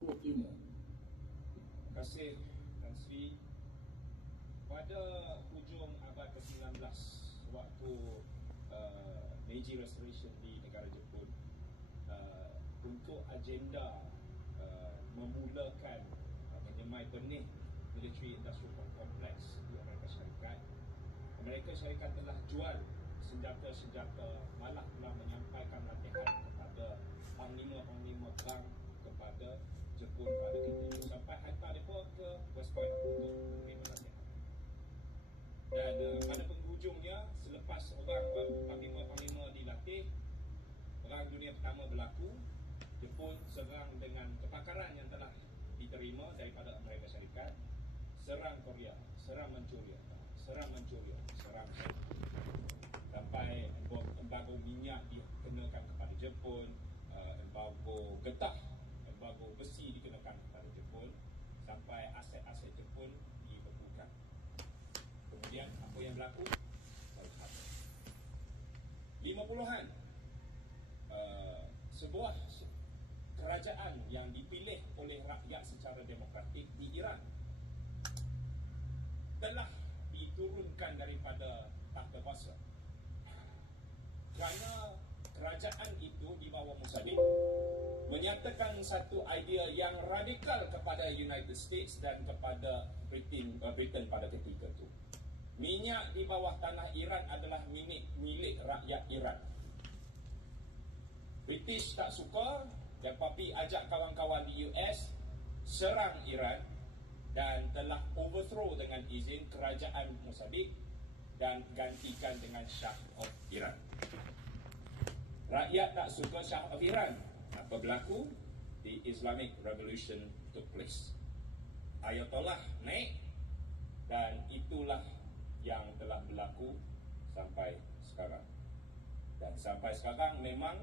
Timur. Terima kasih Tan Sri. Pada hujung abad ke-19, waktu Meiji Restoration di negara Jepun, untuk agenda memulakan menyemai benih military industrial complex di Amerika Syarikat telah jual senjata-senjata, malah telah menyampaikan latihan kepada panglima-panglima perang kepada Jepun pada ketika itu, sampai hantar mereka ke West Point untuk menerima latihan. Dan pada penghujungnya, selepas orang panglima-panglima dilatih, Perang Dunia Pertama berlaku. Jepun serang dengan kepakaran yang telah diterima daripada Amerika Syarikat, serang Korea, serang Manchuria, serang sampai embargo minyak dikenakan kepada Jepun, embargo getah, embargo besi dikenakan kepada Jepun, sampai aset-aset Jepun dibekukan. Kemudian apa yang berlaku? Pearl Harbor. 50-an, sebuah kerajaan yang dipilih oleh rakyat secara demokratik di Iran telah diturunkan daripada takhta kuasa kerana kerajaan itu di bawah Mossadegh menyatakan satu idea yang radikal kepada United States dan kepada Britain pada ketika itu. Minyak di bawah tanah Iran adalah milik rakyat Iran. British tak suka, dan Papi ajak kawan-kawan di US serang Iran dan telah overthrow dengan izin kerajaan Mossadegh dan gantikan dengan Shah of Iran. Rakyat tak suka Shah of Iran. Apa berlaku? The Islamic Revolution took place. Ayatollah naik, dan itulah yang telah berlaku sampai sekarang. Dan sampai sekarang memang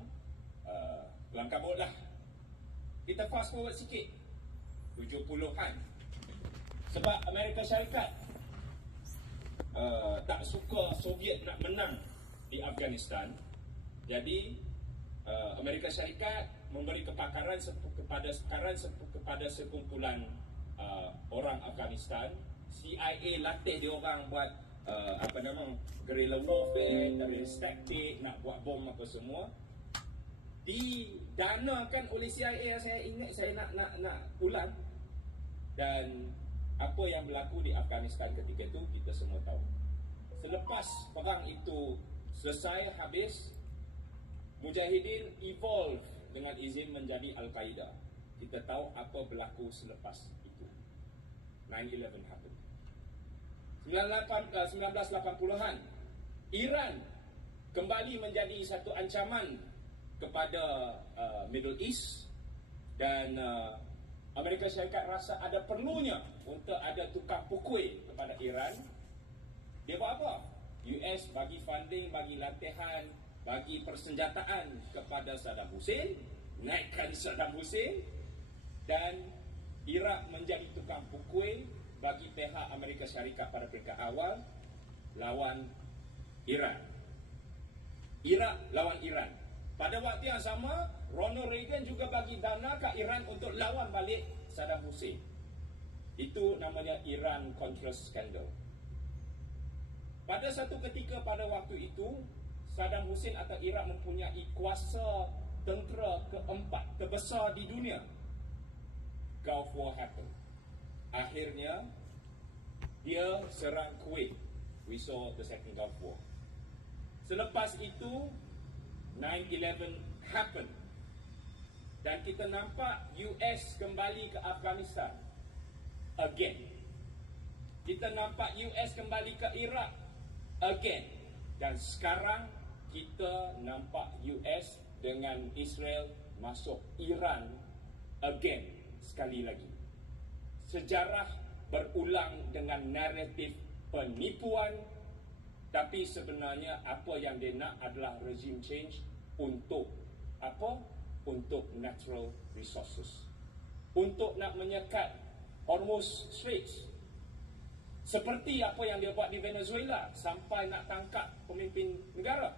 kelam kabut lah. Kita fast forward sikit, 70-an. Sebab Amerika Syarikat tak suka Soviet nak menang di Afghanistan. Jadi Amerika Syarikat memberi kepakaran kepada sekumpulan orang Afghanistan. CIA latih dia orang buat guerrilla warfare, terrorist tactic, nak buat bom apa semua. Didanakan oleh CIA. Saya ingat, saya nak ulang. Dan apa yang berlaku di Afghanistan ketika itu kita semua tahu. Selepas perang itu selesai, habis, Mujahidin evolve dengan izin menjadi Al-Qaeda. Kita tahu apa berlaku selepas itu. 9/11 happened. 1980-an, Iran kembali menjadi satu ancaman kepada Middle East, dan Amerika Syarikat rasa ada perlunya untuk ada tukar pukul kepada Iran. Dia buat apa? US bagi funding, bagi latihan, bagi persenjataan kepada Saddam Hussein, naikkan Saddam Hussein, dan Iraq menjadi tukang pukul bagi pihak Amerika Syarikat pada peringkat awal lawan Iran. Iraq lawan Iran. Pada waktu yang sama, Ronald Reagan juga bagi dana ke Iran untuk lawan balik Saddam Hussein. Itu namanya Iran-Contras Scandal. Pada satu ketika pada waktu itu, Saddam Hussein atau Iraq mempunyai kuasa tentera keempat terbesar di dunia. Gulf War happened. Akhirnya, dia serang Kuwait. We saw the second Gulf War. Selepas itu, 9/11 happened. Dan kita nampak US kembali ke Afghanistan again. Kita nampak US kembali ke Iraq again. Dan sekarang kita nampak US dengan Israel masuk Iran again, sekali lagi. Sejarah berulang dengan naratif penipuan. Tapi sebenarnya apa yang dia nak adalah regime change untuk apa? Untuk natural resources. Untuk nak menyekat Hormuz Straits. Seperti apa yang dia buat di Venezuela sampai nak tangkap pemimpin negara.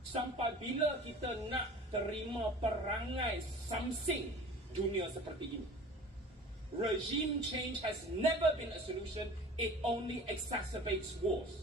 Sampai bila kita nak terima perangai samsing dunia seperti ini. Regime change has never been a solution, it only exacerbates wars.